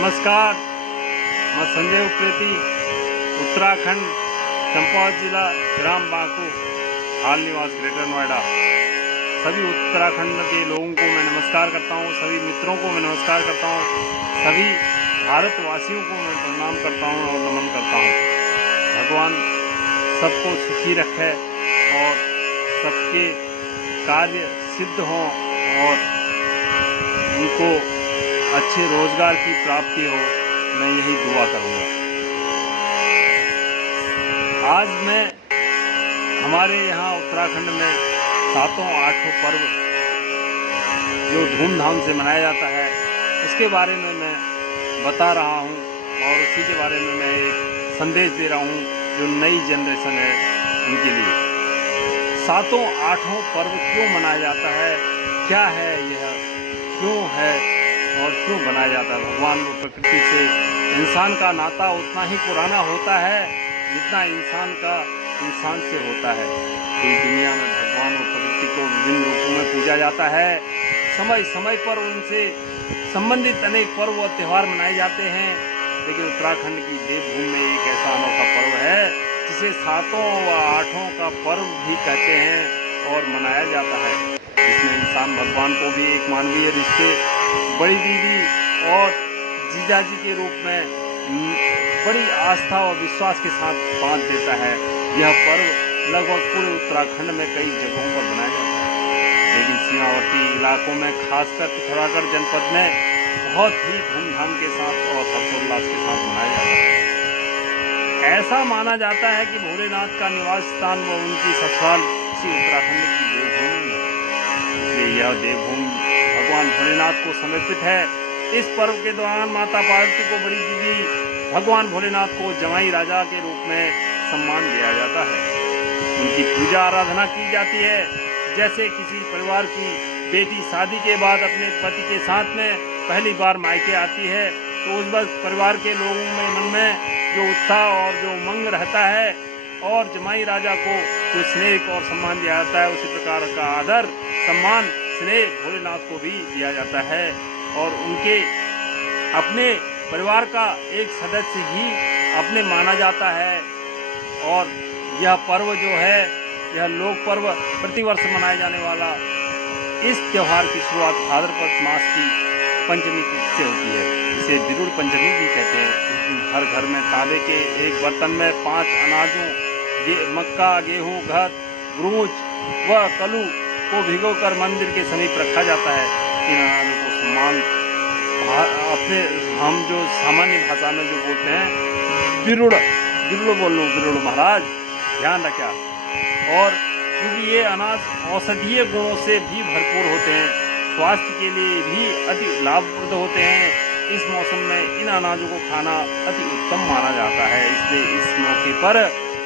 नमस्कार, मैं संजय उप्रेती, उत्तराखंड, चंपावत जिला, ग्राम बांकू, हाल निवास ग्रेटर नोएडा। सभी उत्तराखंड के लोगों को मैं नमस्कार करता हूँ, सभी मित्रों को मैं नमस्कार करता हूँ, सभी भारतवासियों को मैं प्रणाम करता हूँ और नमन करता हूँ। भगवान सबको सुखी रखे और सबके कार्य सिद्ध हों और उनको अच्छे रोजगार की प्राप्ति हो, मैं यही दुआ करूंगा। आज मैं हमारे यहाँ उत्तराखंड में सातों आठों पर्व जो धूमधाम से मनाया जाता है उसके बारे में मैं बता रहा हूँ और उसी के बारे में मैं एक संदेश दे रहा हूँ जो नई जनरेशन है उनके लिए। सातों आठों पर्व क्यों मनाया जाता है, क्या है यह, क्यों है और क्यों बनाया जाता है। भगवान और प्रकृति से इंसान का नाता उतना ही पुराना होता है जितना इंसान का इंसान से होता है। पूरी दुनिया में भगवान और प्रकृति को विभिन्न रूपों में पूजा जाता है। समय समय पर उनसे संबंधित अनेक पर्व और त्यौहार मनाए जाते हैं, लेकिन उत्तराखंड की देवभूमि में एक ऐसा अनोखा पर्व है जिसे सातों व आठों का पर्व भी कहते हैं और मनाया जाता है। इसमें इंसान भगवान को भी एक मानवीय रिश्ते, बड़ी दीदी और जीजाजी के रूप में बड़ी आस्था और विश्वास के साथ बांध देता है। यह पर्व लगभग पूरे उत्तराखंड में कई जगहों पर मनाया जाता है, लेकिन सीमावर्ती इलाकों में खासकर पिथौरागढ़ जनपद में बहुत ही धूमधाम के साथ और हर्षोल्लास के साथ मनाया जाता है। ऐसा माना जाता है कि भोलेनाथ का निवास स्थान व उनकी ससुराल इसी उत्तराखंड की देवभूमि है, इसलिए यह देवभूमि भगवान भोलेनाथ को समर्पित है। इस पर्व के दौरान माता पार्वती को बड़ी दीदी भगवान भोलेनाथ को जमाई राजा के रूप में सम्मान दिया जाता है। उनकी पूजा आराधना की जाती है। जैसे किसी परिवार की बेटी शादी के बाद अपने पति के साथ में पहली बार मायके आती है तो उस वक्त परिवार के लोगों में मन में जो उत्साह और जो उमंग रहता है और जमाई राजा को जो स्नेह और सम्मान दिया जाता है, उसी प्रकार का आदर सम्मान स्नेह भोलेनाथ को भी दिया जाता है और उनके अपने परिवार का एक सदस्य ही अपने माना जाता है। और यह पर्व जो है, यह लोक पर्व प्रतिवर्ष मनाया जाने वाला इस त्यौहार की शुरुआत भाद्रपद मास की पंचमी से होती है। इसे विरुड़ पंचमी भी कहते हैं। इस दिन हर घर में तांबे के एक बर्तन में 5 अनाजों मक्का, गेहूँ, घत, ब्रूच व कलू को भिगोकर मंदिर के समीप रखा जाता है। इन अनाजों को सम्मान अपने हम जो सामान्य भाषा में जो बोलते हैं विरुड़ बोल लो, विरुड़ महाराज ध्यान रखा। और क्योंकि ये अनाज औषधीय गुणों से भी भरपूर होते हैं, स्वास्थ्य के लिए भी अति लाभप्रद होते हैं। इस मौसम में इन अनाजों को खाना अति उत्तम माना जाता है, इसलिए इस मौके पर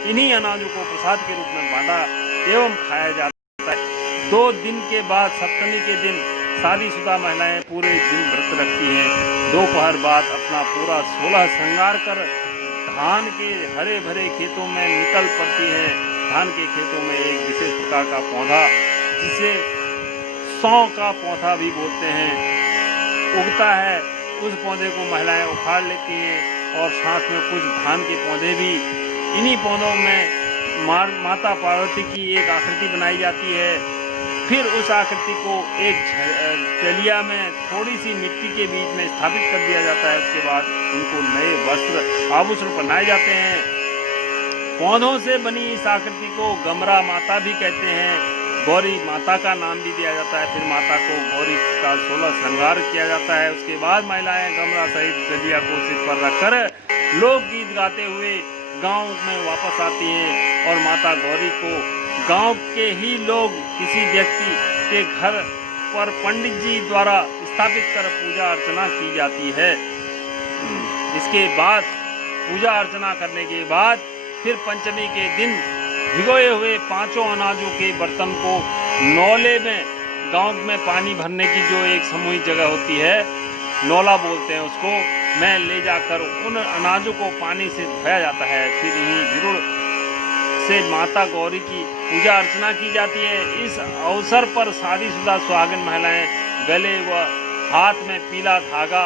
इन्हीं अनाजों को प्रसाद के रूप में बांटा एवं खाया जाता है। 2 दिन के बाद सप्तमी के दिन शादीशुदा महिलाएं पूरे दिन व्रत रखती हैं। दोपहर बाद अपना पूरा 16 श्रृंगार कर धान के हरे भरे खेतों में निकल पड़ती हैं। धान के खेतों में एक विशेष प्रकार का पौधा जिसे सौ का पौधा भी बोलते हैं उगता है। उस पौधे को महिलाएं उखाड़ लेती हैं और साथ में कुछ धान के पौधे भी, इन्हीं पौधों में माता पार्वती की एक आकृति बनाई जाती है। फिर उस आकृति को एक टलिया में थोड़ी सी मिट्टी के बीच में स्थापित कर दिया जाता है। उसके बाद उनको नए वस्त्र आभूषण पहनाए जाते हैं। पौधों से बनी इस आकृति को गमरा माता भी कहते हैं। गौरी माता का नाम भी दिया जाता है। फिर माता को गौरी का 16 श्रृंगार किया जाता है। उसके बाद महिलाएं गमरा सहित डलिया को सिर पर रखकर लोकगीत गाते हुए गांव में वापस आती हैं और माता गौरी को गांव के ही लोग किसी व्यक्ति के घर पर पंडित जी द्वारा स्थापित कर पूजा अर्चना की जाती है। इसके बाद पूजा अर्चना करने के बाद फिर पंचमी के दिन भिगोए हुए 5 अनाजों के बर्तन को नौले में, गांव में पानी भरने की जो एक सामूहिक जगह होती है, नौला बोलते हैं उसको, में ले जाकर उन अनाजों को पानी से धोया जाता है। फिर इन्हीं विरुड़ से माता गौरी की पूजा अर्चना की जाती है। इस अवसर पर शादीशुदा सुहागिन महिलाएं गले व हाथ में पीला धागा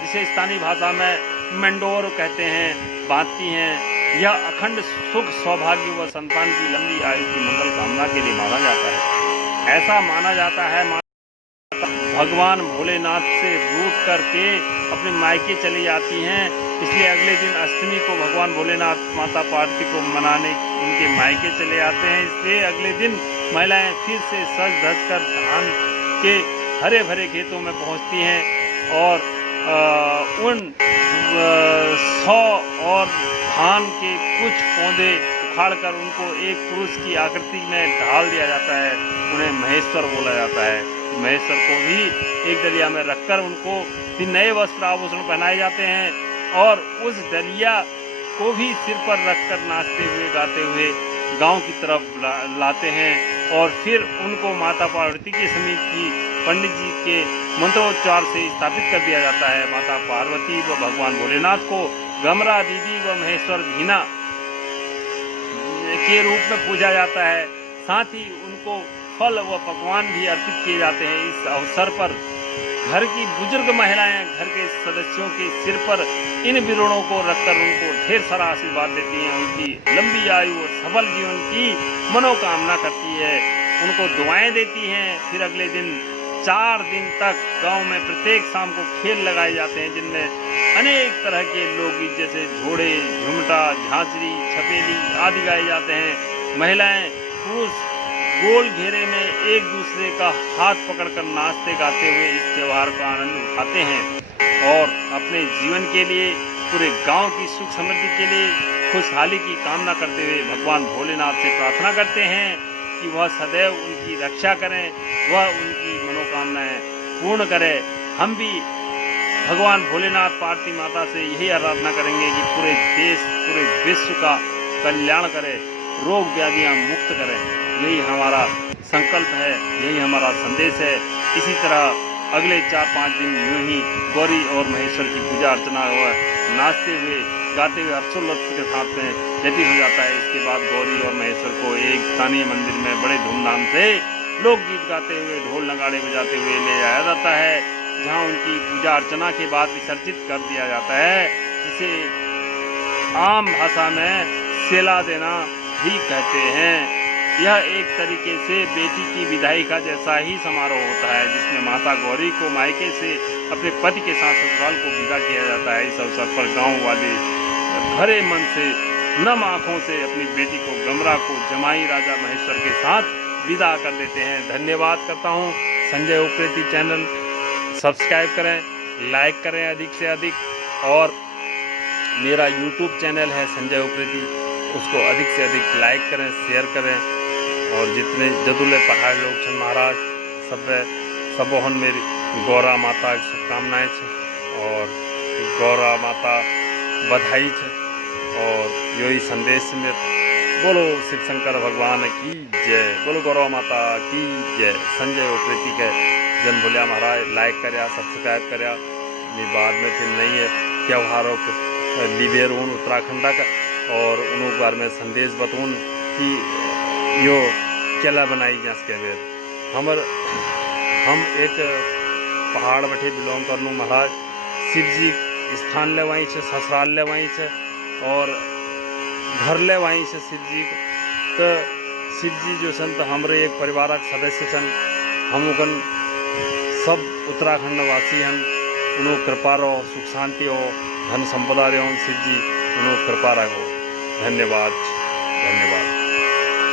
जिसे स्थानीय भाषा में मंडोर कहते हैं, बांधती हैं। यह अखंड सुख, सौभाग्य व संतान की लंबी आयु की मंगल कामना के लिए माना जाता है। ऐसा माना जाता है भगवान भोलेनाथ से रूठ करके अपने मायके चली जाती हैं, इसलिए अगले दिन अष्टमी को भगवान भोलेनाथ माता पार्वती को मनाने उनके मायके चले जाते हैं। इसलिए अगले दिन महिलाएं फिर से सज धज कर धान के हरे भरे खेतों में पहुंचती हैं और उन 100 और धान के कुछ पौधे उखाड़कर उनको एक पुरुष की आकृति में ढाल दिया जाता है। उन्हें महेश्वर बोला जाता है। महेश्वर को भी एक डलिया में रखकर उनको भी नए वस्त्र आभूषण पहनाए जाते हैं और उस डलिया को भी सिर पर रखकर नाचते हुए गाते हुए गांव की तरफ लाते हैं और फिर उनको माता पार्वती के समीप की पंडित जी के मंत्रोच्चार से स्थापित कर दिया जाता है। माता पार्वती व भगवान भोलेनाथ को गमरा दीदी व महेश्वर भीना के रूप में पूजा जाता है। साथ ही उनको फल व पकवान भी अर्पित किए जाते हैं। इस अवसर पर घर की बुजुर्ग महिलाएं घर के सदस्यों के सिर पर इन बिरोड़ों को रखकर उनको ढेर सारा आशीर्वाद देती हैं, उनकी लंबी आयु और सफल जीवन की मनोकामना करती है, उनको दुआएं देती हैं। फिर अगले दिन 4 दिन तक गांव में प्रत्येक शाम को खेल लगाए जाते हैं, जिनमें अनेक तरह के लोकगीत जैसे घोड़े, झुमटा, झांझरी, छपेली आदि गाए जाते हैं। महिलाएं पुरुष गोल घेरे में एक दूसरे का हाथ पकड़कर नाचते गाते हुए इस त्योहार का आनंद उठाते हैं और अपने जीवन के लिए, पूरे गांव की सुख समृद्धि के लिए, खुशहाली की कामना करते हुए भगवान भोलेनाथ से प्रार्थना करते हैं कि वह सदैव उनकी रक्षा करें, वह उनकी मनोकामनाएं पूर्ण करे। हम भी भगवान भोलेनाथ पार्वती माता से यही आराधना करेंगे कि पूरे देश, पूरे विश्व का कल्याण करे, रोग व्याधियां मुक्त करें। यही हमारा संकल्प है, यही हमारा संदेश है। इसी तरह अगले 4-5 दिन यूं ही गौरी और महेश्वर की पूजा अर्चना हुआ, नाचते हुए गाते हुए हर्षोल्लास के साथ में व्यतीत हो जाता है। इसके बाद गौरी और महेश्वर को एक स्थानीय मंदिर में बड़े धूमधाम से लोकगीत गाते हुए, ढोल नगाड़े बजाते हुए ले जाया जाता है, जहाँ उनकी पूजा अर्चना के बाद विसर्जित कर दिया जाता है, जिसे आम भाषा में सेला देना भी कहते हैं। यह एक तरीके से बेटी की विदाई का जैसा ही समारोह होता है, जिसमें माता गौरी को मायके से अपने पति के साथ ससुराल को विदा किया जाता है। इस अवसर पर गांव वाले भरे मन से, नम आंखों से अपनी बेटी को, गमरा को जमाई राजा महेश्वर के साथ विदा कर देते हैं। धन्यवाद करता हूँ। संजय उप्रेती चैनल सब्सक्राइब करें, लाइक करें अधिक से अधिक, और मेरा यूट्यूब चैनल है संजय उप्रेती, उसको अधिक से अधिक लाइक करें, शेयर करें। और जितने जदुले पहाड़ लोग छन महाराज सबोहन मेरी गौरा माता की शुभकामनाएं और गौरा माता बधाई और यही संदेश में बोलो शिव शंकर भगवान की जय, बोलो गौरा माता की जय। संजय उप्रेती के जन बोलिया महाराज लाइक कर, सब्सक्राइब कर। बाद में फिर नहीं है त्योहारों के लिबेर उन उत्तराखंड का और उन बार में संदेश बतून कि यो केला बनाई जस के बेर हम एक पहाड़ बैठे बिलोंग कर लूँ महाराज। शिव जी स्थान ले वहीं से, ससुराल ले वहीं से और घर ले वहीं से शिव जी। तो शिव जी जो सन तो हमारे एक परिवार सदस्य सन, हम सब उत्तराखंड वासी हैं। उन्हों कृपा रहो, सुख शांति हो, धन संपदा रहो शिव जी, उन्हों कृपा रहो। धन्यवाद, धन्यवाद।